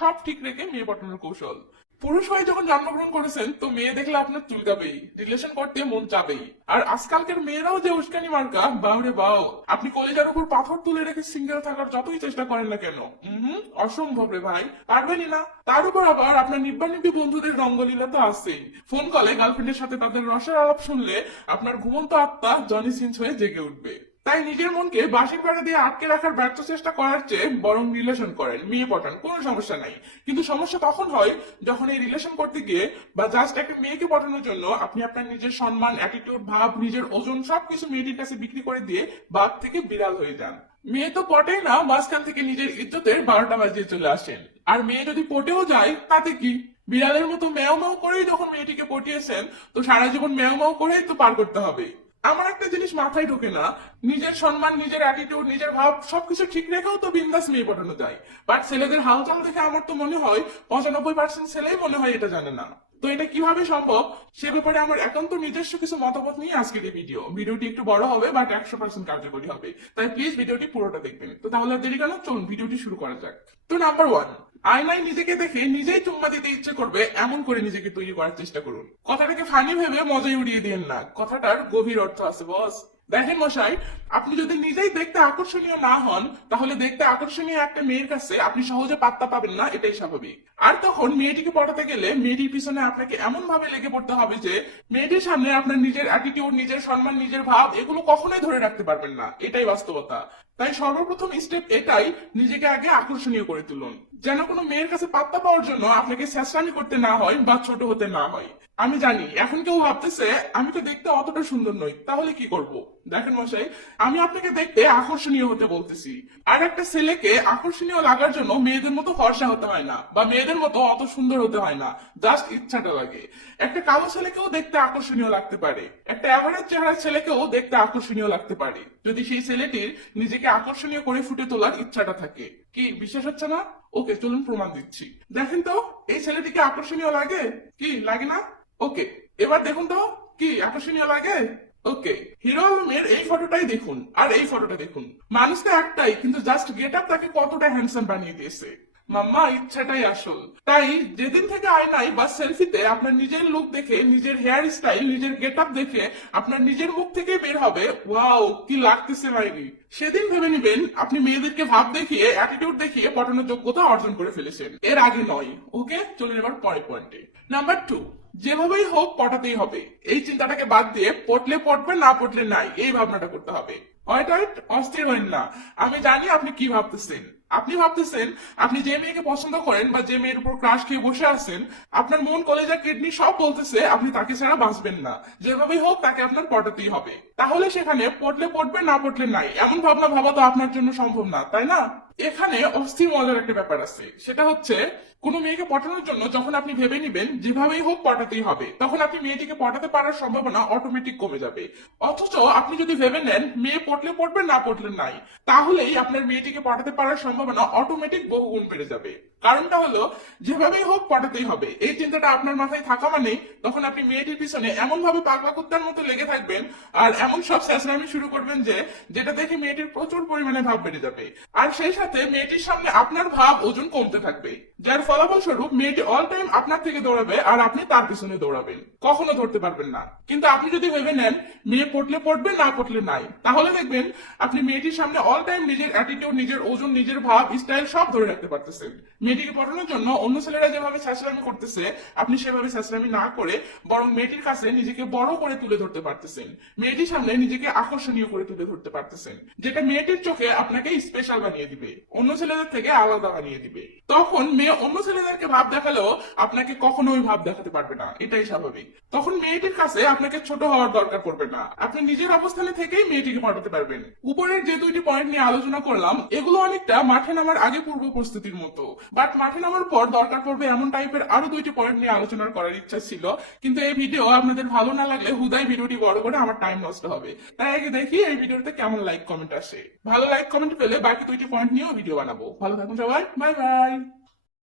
সব ঠিক রেখে মেয়ে পাঠানোর কৌশল পুরুষ ভাই যখন জন্মগ্রহণ করেছেন তো মেয়ে দেখলে আপনার চুলকাবেই রিলেশন করতে মন চাবেই আর আজকালকার মেয়েরাও যে উস্কানি মার্কা বাউরে বাউ আপনি কলিজার উপর পাথর তুলে রেখে সিঙ্গেল থাকার যতই চেষ্টা করেন না কেন হম অসম্ভব রে ভাই পারবেনই না তার উপর আবার আপনার নিব্বানিব্বি বন্ধুদের রঙ্গলীলা তো আছেই ফোন কলে গার্লফ্রেন্ডের সাথে তাদের রসের আলাপ শুনলে আপনার ঘুমন্ত আত্মা জনি সিন্স হয়ে জেগে উঠবে তাই নিজের মনকে বাসি পাড়া দিয়ে আটকে রাখার ব্যর্থ চেষ্টা করার চেয়ে বরং রিলেশন করেন মেয়ে পটান কোনো সমস্যা নাই কিন্তু সমস্যা তখন হয় যখন এই রিলেশন করতে গিয়ে বা জাস্ট একটা মেয়েকে পটানোর জন্য আপনি আপনার নিজের সম্মান অ্যাটিটিউড ভাব নিজের ওজন সবকিছু মেয়েটির কাছে বিক্রি করে দিয়ে বাঘ থেকে বিড়াল হয়ে যান মেয়ে তো পটেই না মাঝখান থেকে নিজের ইজ্জতের বারোটা বাজিয়ে চলে আসেন আর মেয়ে যদি পটেও যায় তাতে কি বিড়ালের মতো ম্যাও ম্যাও করেই যখন মেয়েটিকে পটিয়েছেন তো সারা জীবন ম্যাও ম্যাও করেই তো পার করতে হবে আমার একটা জিনিস মাথায় ঢোকে না নিজের সম্মান নিজের অ্যাটিটিউড নিজের ভাব সবকিছু ঠিক রেখেও তো বিন্দাস মেয়ে পাঠানো যায় বাট ছেলেদের হালচাল দেখে আমার তো মনে হয় পঁচানব্বই পার্সেন্ট ছেলেই মনে হয় এটা জানে না তো এটা কিভাবে সম্ভব সে ব্যাপারে আমার একান্ত নিজস্ব কিছু মতামত নিয়ে আজকের এই ভিডিও ভিডিওটি একটু বড় হবে বাট একশো পার্সেন্ট কার্যকরী হবে তাই প্লিজ ভিডিওটি পুরোটা দেখবেন তো তাহলে দেরি কেন চলুন ভিডিওটি শুরু করা যাক তো নাম্বার ওয়ান আয়নায় নিজেকে দেখে নিজেই চুম্মা দিতে ইচ্ছে করবে এমন করে নিজেকে তৈরি করার চেষ্টা করুন কথাটাকে ফানি ভেবে মজাই উড়িয়ে দিন না কথাটার গভীর অর্থ আছে বস দেখেন মশাই আপনি যদি নিজেই দেখতে আকর্ষণীয় না হন তাহলে দেখতে আকর্ষণীয় একটা মেয়ের কাছে আপনি সহজে পাত্তা পাবেন না এটাই স্বাভাবিক আর তখন মেয়েটিকে পড়াতে গেলে মেয়েটির পিছনে আপনাকে এমন ভাবে লেগে পড়তে হবে যে মেয়েটির সামনে আপনার নিজের অ্যাটিটিউড নিজের সম্মান নিজের ভাব এগুলো কখনোই ধরে রাখতে পারবেন না এটাই বাস্তবতা তাই সর্বপ্রথম স্টেপ এটাই নিজেকে আগে আকর্ষণীয় করে তুলুন যেন কোনো মেয়ের কাছে পাত্তা পাওয়ার জন্য আপনাকে শেষরানি করতে না হয় বা ছোট হতে না হয় আমি জানি এখন কেউ ভাবতেছে আমি তো দেখতে অতটা সুন্দর নই তাহলে কি করবো দেখেন মশাই আমি আপনাকে দেখতে আকর্ষণীয় হতে বলতেছি আর একটা ছেলেকে আকর্ষণীয় লাগার জন্য মেয়েদের মতো ফর্সা হতে হয় না বা মেয়েদের মতো অত সুন্দর হতে হয় না জাস্ট ইচ্ছাটা লাগে একটা কালো ছেলেকেও দেখতে আকর্ষণীয় লাগতে পারে একটা অ্যাভারেজ চেহারা ছেলেকেও দেখতে আকর্ষণীয় লাগতে পারে যদি সেই ছেলেটির নিজেকে আকর্ষণীয় করে ফুটে তোলার ইচ্ছাটা থাকে কি বিশ্বাস হচ্ছে না ওকে চলুন প্রমাণ দিচ্ছি দেখেন তো এই ছেলেটিকে আকর্ষণীয় লাগে কি লাগে না ওকে এবার দেখুন তো কি আকর্ষণীয় লাগে ওকে হিরো আলমের এই ফটোটাই দেখুন আর এই ফটোটা দেখুন মানুষ তো একটাই কিন্তু জাস্ট গেট আপ তাকে কতটা হ্যান্ডসাম বানিয়ে দিয়েছে মাম্মা ইচ্ছাটাই আসল তাই যেদিন থেকে আয়নাই বা সেলফিতে আপনার নিজের লুক দেখে নিজের হেয়ার স্টাইল নিজের গেট আপ দেখে আপনার নিজের মুখ থেকে বের হবে ওয়াও কি লাগতেছে মাইনি সেদিন ভেবে নেবেন আপনি মেয়েদেরকে ভাব দেখিয়ে অ্যাটিটিউড দেখিয়ে পটানোর যোগ্যতা অর্জন করে ফেলেছেন এর আগে নয় ওকে চলে এবার পরের পয়েন্টে নাম্বার টু যেভাবেই হোক পটাতেই হবে এই চিন্তাটাকে বাদ দিয়ে পটলে পটবে না পটলে নাই এই ভাবনাটা করতে হবে অস্থির হইন না আমি জানি আপনি কি ভাবতেছেন আপনি ভাবতেছেন আপনি যে মেয়েকে পছন্দ করেন বা যে মেয়ের উপর ক্রাশ খেয়ে বসে আছেন আপনার মন কলেজার কিডনি সব বলতেছে আপনি তাকে ছাড়া বাঁচবেন না যেভাবে হোক তাকে আপনার পটাতেই হবে তাহলে সেখানে পটলে পটবে না পটলে নাই এমন ভাবনা ভাবা তো আপনার জন্য সম্ভব না তাই না এখানে অস্থির মজার একটা ব্যাপার আছে সেটা হচ্ছে কোন মেয়েকে পটানোর জন্য যখন আপনি ভেবে নিবেন যেভাবেই হোক পটাতেই হবে তখন আপনি মেয়েটিকে পটাতে পারার সম্ভাবনা অটোমেটিক কমে যাবে অথচ আপনি যদি ভেবে নেন মেয়ে পটলে পড়বে না পটলে নাই তাহলেই আপনার মেয়েটিকে পটাতে পারার সম্ভাবনা অটোমেটিক বহুগুণ বেড়ে যাবে কারণটা হলো যেভাবেই হোক পটাতেই হবে এই চিন্তাটা আপনার মাথায় থাকা মানে তখন আপনি মেয়েটির পিছনে এমন ভাবে পাগলা কুত্তার মতো লেগে থাকবেন আর এমন সব স্যাসরামি শুরু করবেন যে যেটা দেখে মেয়েটির প্রচুর পরিমাণে ভাব বেড়ে যাবে আর সেই সাথে সাথে মেয়েটির সামনে আপনার ভাব ওজন কমতে থাকবে যার ফলাফল স্বরূপ মেয়েটি অল টাইম আপনার থেকে দৌড়াবে আর আপনি তার পিছনে দৌড়াবেন কখনো ধরতে পারবেন না কিন্তু আপনি যদি ভেবে নেন মেয়ে পড়লে পড়বে না পড়লে নাই তাহলে দেখবেন আপনি মেয়েটির সামনে অল টাইম নিজের অ্যাটিটিউড নিজের ওজন নিজের ভাব স্টাইল সব ধরে রাখতে পারতেছেন মেয়েটিকে পড়ানোর জন্য অন্য ছেলেরা যেভাবে ছাঁচড়ামি করতেছে আপনি সেভাবে ছাঁচড়ামি না করে বরং মেয়েটির কাছে নিজেকে বড় করে তুলে ধরতে পারতেছেন মেয়েটির সামনে নিজেকে আকর্ষণীয় করে তুলে ধরতে পারতেছেন যেটা মেয়েটির চোখে আপনাকে স্পেশাল বানিয়ে দিবে দিবে অন্য ছেলেদের থেকে আলাদা বানিয়ে দিবে তখন মেয়ে অন্য ছেলেদেরকে ভাব দেখালেও আপনাকে কখনো ওই ভাব দেখাতে পারবে না এটাই স্বাভাবিক তখন মেয়েটির কাছে আপনাকে ছোট হওয়ার দরকার পড়বে না আপনি নিজের অবস্থানে থেকেই মেয়েটিকে পাঠাতে পারবেন উপরের যে দুইটি পয়েন্ট নিয়ে আলোচনা করলাম এগুলো অনেকটা মাঠে নামার আগে পূর্ব প্রস্তুতির মতো বাট মাঠে নামার পর দরকার পড়বে এমন টাইপের আরো দুইটি পয়েন্ট নিয়ে আলোচনা করার ইচ্ছা ছিল কিন্তু এই ভিডিও আপনাদের ভালো না লাগলে হুদাই ভিডিওটি বড় করে আমার টাইম নষ্ট হবে তাই আগে দেখি এই ভিডিওতে কেমন লাইক কমেন্ট আসে ভালো লাইক কমেন্ট পেলে বাকি দুইটি পয়েন্ট নিয়েও ভিডিও বানাবো ভালো থাকুন সবাই বাই বাই